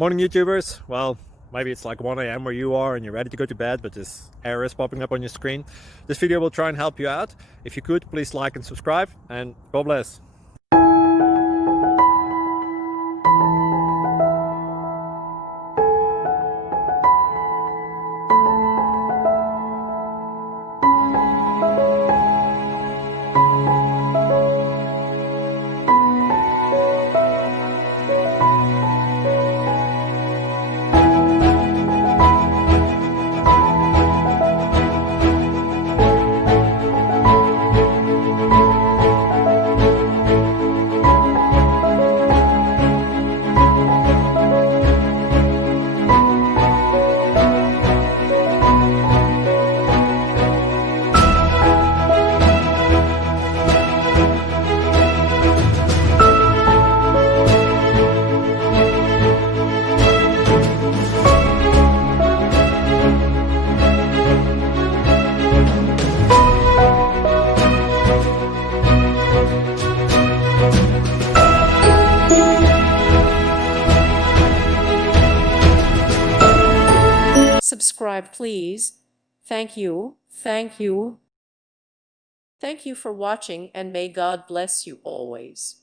Morning YouTubers. Well, maybe it's like 1 a.m. where you are and you're ready to go to bed, but this error is popping up on your screen. This video will try and help you out. If you could, please like and subscribe, and God bless. Subscribe, please. Thank you. Thank you. Thank you for watching, and may God bless you always.